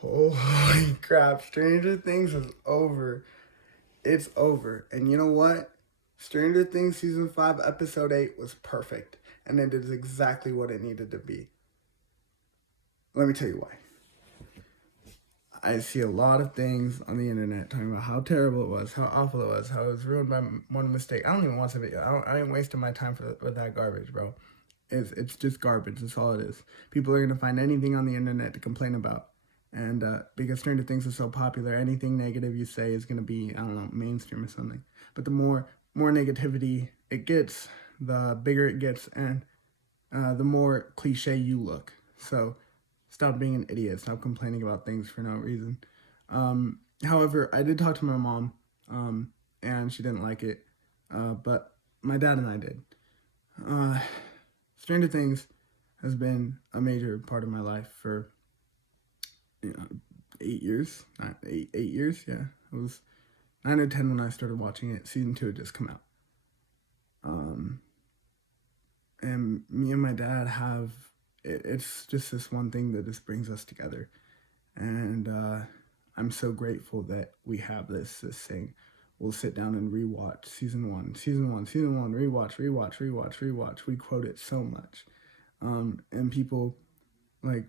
Holy crap, Stranger Things is over. It's over. And you know what? Stranger Things Season 5, Episode 8 was perfect. And it is exactly what it needed to be. Let me tell you why. I see a lot of things on the internet talking about how terrible it was, how awful it was, how it was ruined by one mistake. I don't even watch the video. I ain't wasting my time with that garbage, bro. It's just garbage. That's all it is. People are gonna find anything on the internet to complain about, and because Stranger Things is so popular, anything negative you say is gonna be, I don't know, mainstream or something. But the more negativity it gets, the bigger it gets, and the more cliche you look. So stop being an idiot. Stop complaining about things for no reason. However, I did talk to my mom, and she didn't like it, but my dad and I did. Uh, Stranger Things has been a major part of my life for 8 years. Not eight years. Yeah, it was 9 or 10 when I started watching it. Season 2 had just come out. And me and my dad have it's just this one thing that just brings us together, and I'm so grateful that we have this thing. We'll sit down and rewatch season one, rewatch. We quote it so much, and people like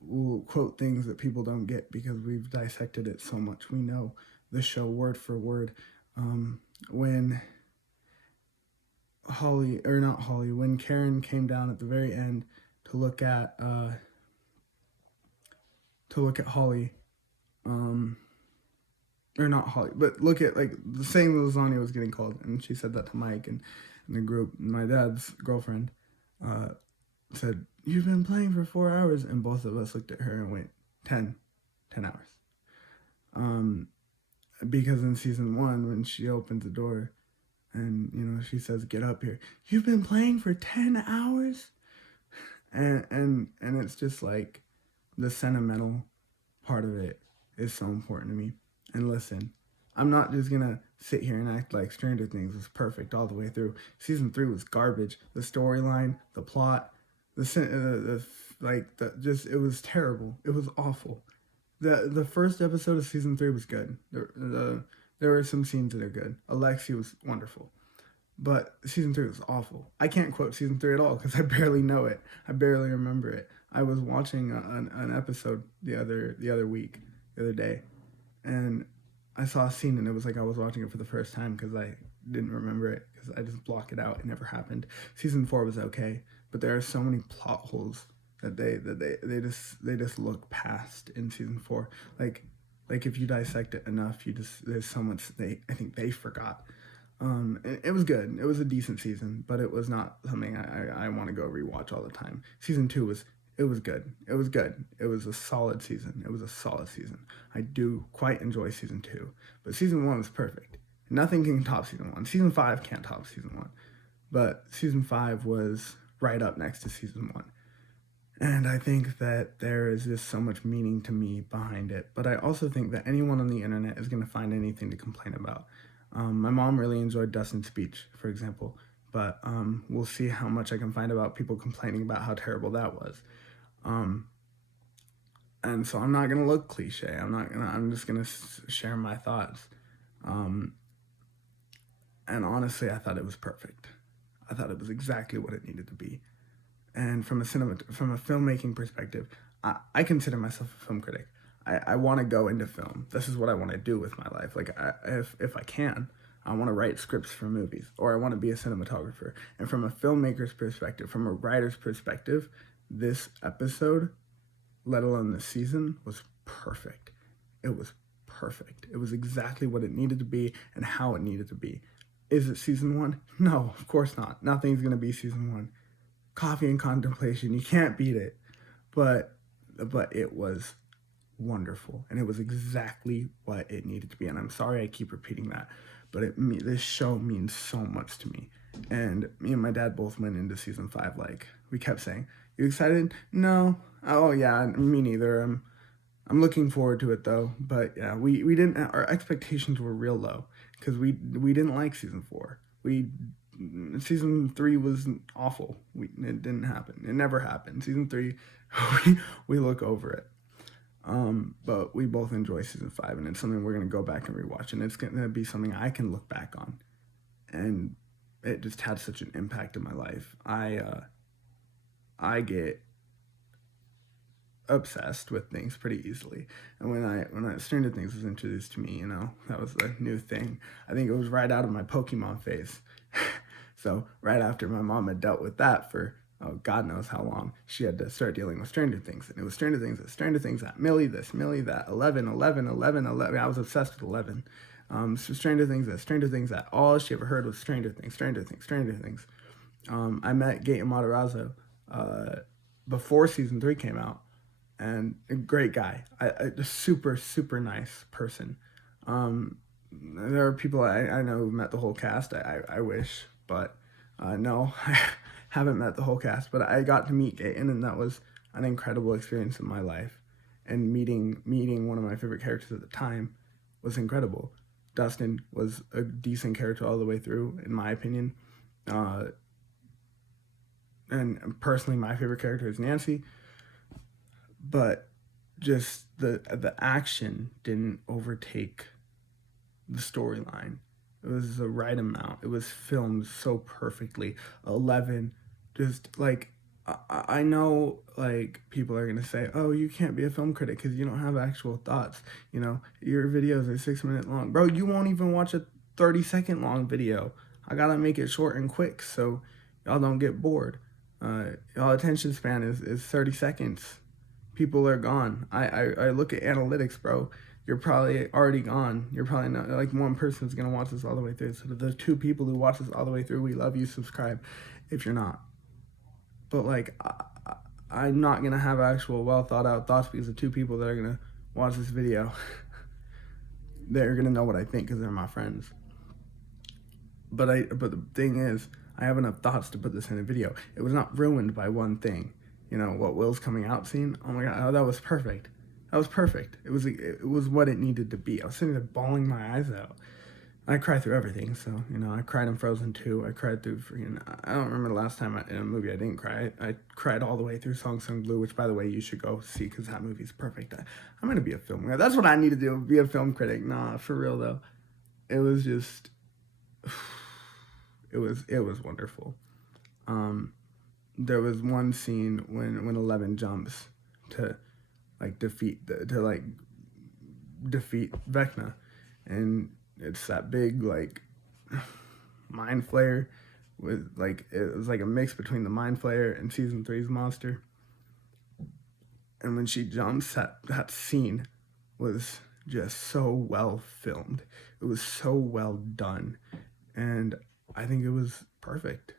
will quote things that people don't get because we've dissected it so much. We know the show word for word. When Holly, or not Holly, when Karen came down at the very end to look at Holly, or not Holly, but look at like the same lasagna was getting called, and she said that to Mike and the group. My dad's girlfriend said, "You've been playing for 4 hours," and both of us looked at her and went, 10 hours. Because in season 1, when she opens the door and she says, "Get up here," "You've been playing for 10 hours," and it's just like the sentimental part of it is so important to me. And listen, I'm not just gonna sit here and act like Stranger Things was perfect all the way through. Season 3 was garbage. The storyline, the plot, it was terrible. It was awful. The first episode of season 3 was good. There were some scenes that are good. Alexi was wonderful. But season 3 was awful. I can't quote season 3 at all because I barely know it. I barely remember it. I was watching an episode the other day, and I saw a scene and it was like I was watching it for the first time because I didn't remember it because I just block it out. It never happened. Season 4 was okay, but there are so many plot holes that they just look past in season 4. Like if you dissect it enough, there's so much I think they forgot. It was good. It was a decent season, but it was not something I want to go rewatch all the time. Season 2 was good. It was good. It was a solid season. It was a solid season. I do quite enjoy season 2, but season 1 was perfect. Nothing can top season 1. Season 5 can't top season 1, but season 5 was right up next to season 1. And I think that there is just so much meaning to me behind it. But I also think that anyone on the internet is going to find anything to complain about. My mom really enjoyed Dustin's speech, for example, but we'll see how much I can find about people complaining about how terrible that was. And so I'm not gonna look cliche. I'm just gonna share my thoughts. And honestly, I thought it was perfect. I thought it was exactly what it needed to be. And from a filmmaking perspective, I consider myself a film critic. I want to go into film. This is what I want to do with my life. Like, if I can, I want to write scripts for movies, or I want to be a cinematographer. And from a filmmaker's perspective, from a writer's perspective, this episode, let alone this season, was perfect. It was perfect. It was exactly what it needed to be and how it needed to be. Is it season 1? No, of course not. Nothing's going to be season 1. Coffee and Contemplation, you can't beat it. But it was wonderful, and it was exactly what it needed to be. And I'm sorry I keep repeating that, but this show means so much to me. And me and my dad both went into season 5 like we kept saying, "You excited?" "No." "Oh yeah, me neither. I'm looking forward to it though." But yeah, we didn't. Our expectations were real low because we didn't like season 4. Season 3 was awful. It didn't happen. It never happened. Season 3, we look over it. But we both enjoy season 5, and it's something we're gonna go back and rewatch, and it's gonna be something I can look back on, and it just had such an impact in my life. I get obsessed with things pretty easily, and when Stranger Things was introduced to me, that was a new thing. I think it was right out of my Pokemon phase. So right after my mom had dealt with that for God knows how long, she had to start dealing with Stranger Things, and it was Stranger Things that Millie, this Millie, that 11, 11, 11, 11. I was obsessed with 11. So Stranger Things that all she ever heard was Stranger Things, Stranger Things, Stranger Things. I met Gaten Matarazzo before season 3 came out, and a great guy, a super super nice person. There are people I know who met the whole cast. I wish, but no, I haven't met the whole cast. But I got to meet Gaten, and that was an incredible experience in my life. And meeting one of my favorite characters at the time was incredible. Dustin was a decent character all the way through, in my opinion. And personally, my favorite character is Nancy. But just the action didn't overtake the storyline. It was the right amount. It was filmed so perfectly. 11, just like, I know, like, people are gonna say, "Oh, you can't be a film critic because you don't have actual thoughts." Your videos are 6 minutes long, bro. You won't even watch a 30-second long video. I gotta make it short and quick so y'all don't get bored. Y'all attention span is 30 seconds. People are gone. I look at analytics, bro. You're probably already gone. You're probably not, like, one person's gonna watch this all the way through. So the 2 people who watch this all the way through, we love you. Subscribe if you're not. But like, I'm not gonna have actual well thought out thoughts because the 2 people that are gonna watch this video, they're gonna know what I think because they're my friends. But the thing is, I have enough thoughts to put this in a video. It was not ruined by one thing. What Will's coming out scene. Oh my god, that was perfect. That was perfect. It was what it needed to be. I was sitting there bawling my eyes out. I cry through everything, so I cried in Frozen 2. I cried through I don't remember the last time in a movie I didn't cry. I cried all the way through Song Sung Blue, which, by the way, you should go see because that movie's perfect. I'm gonna be a film critic. That's what I need to do. Be a film critic. Nah, for real though. It was just, it was wonderful. There was one scene when 11 jumps to defeat Vecna, and it's that big mind flayer with it was like a mix between the mind flayer and season 3's monster. And when she jumps, that scene was just so well filmed. It was so well done, and I think it was perfect.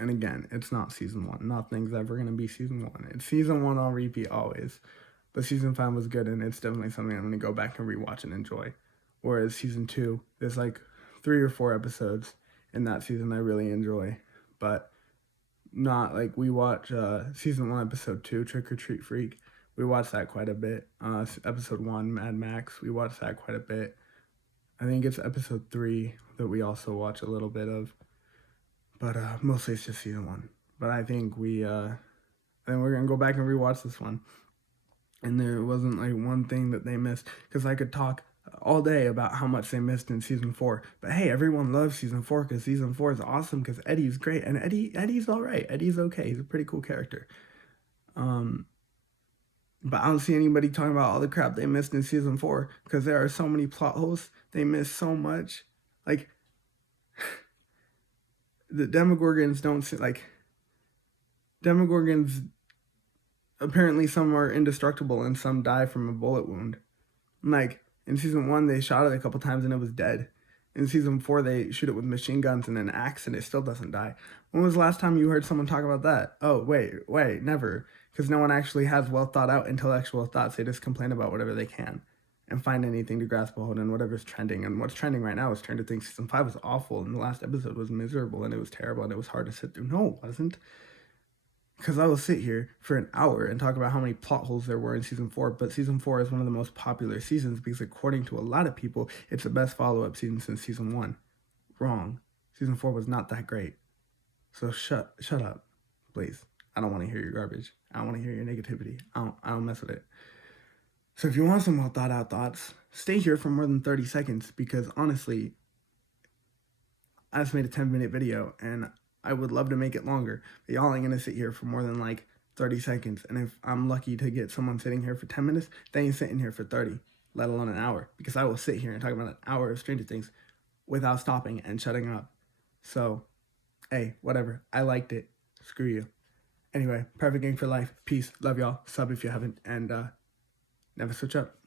And again, it's not season 1. Nothing's ever gonna be season 1. It's season 1 on repeat always. But season 5 was good, and it's definitely something I'm gonna go back and rewatch and enjoy. Whereas season 2, there's 3 or 4 episodes in that season I really enjoy, but not we watch season 1, episode 2, Trick or Treat Freak. We watched that quite a bit. Episode 1, Mad Max. We watched that quite a bit. I think it's episode 3 that we also watch a little bit of, but mostly it's just season 1. But I think then we're gonna go back and rewatch this one. And there wasn't one thing that they missed, because I could talk all day about how much they missed in season 4. But hey, everyone loves season 4 because season 4 is awesome because Eddie's great, and Eddie's all right. Eddie's okay. He's a pretty cool character. But I don't see anybody talking about all the crap they missed in season 4 because there are so many plot holes. They missed so much. The Demogorgons don't see, Demogorgons, apparently some are indestructible and some die from a bullet wound. In season 1, they shot it a couple times and it was dead. In season 4, they shoot it with machine guns and an axe and it still doesn't die. When was the last time you heard someone talk about that? Oh, wait, never. Because no one actually has well thought out intellectual thoughts. They just complain about whatever they can and find anything to grasp a hold on, whatever's trending. And what's trending right now is Stranger Things season 5 was awful, and the last episode was miserable, and it was terrible, and it was hard to sit through. No, it wasn't. Because I will sit here for an hour and talk about how many plot holes there were in season 4, but season 4 is one of the most popular seasons because, according to a lot of people, it's the best follow-up season since season 1. Wrong. Season 4 was not that great. So shut up, please. I don't want to hear your garbage. I don't want to hear your negativity. I don't mess with it. So if you want some well thought out thoughts, stay here for more than 30 seconds because honestly, I just made a 10-minute video and I would love to make it longer, but y'all ain't gonna sit here for more than like 30 seconds. And if I'm lucky to get someone sitting here for 10 minutes, they ain't sitting here for 30, let alone an hour, because I will sit here and talk about an hour of Stranger Things without stopping and shutting up. So, hey, whatever. I liked it. Screw you. Anyway, perfect game for life. Peace. Love y'all. Sub if you haven't. And never switch up.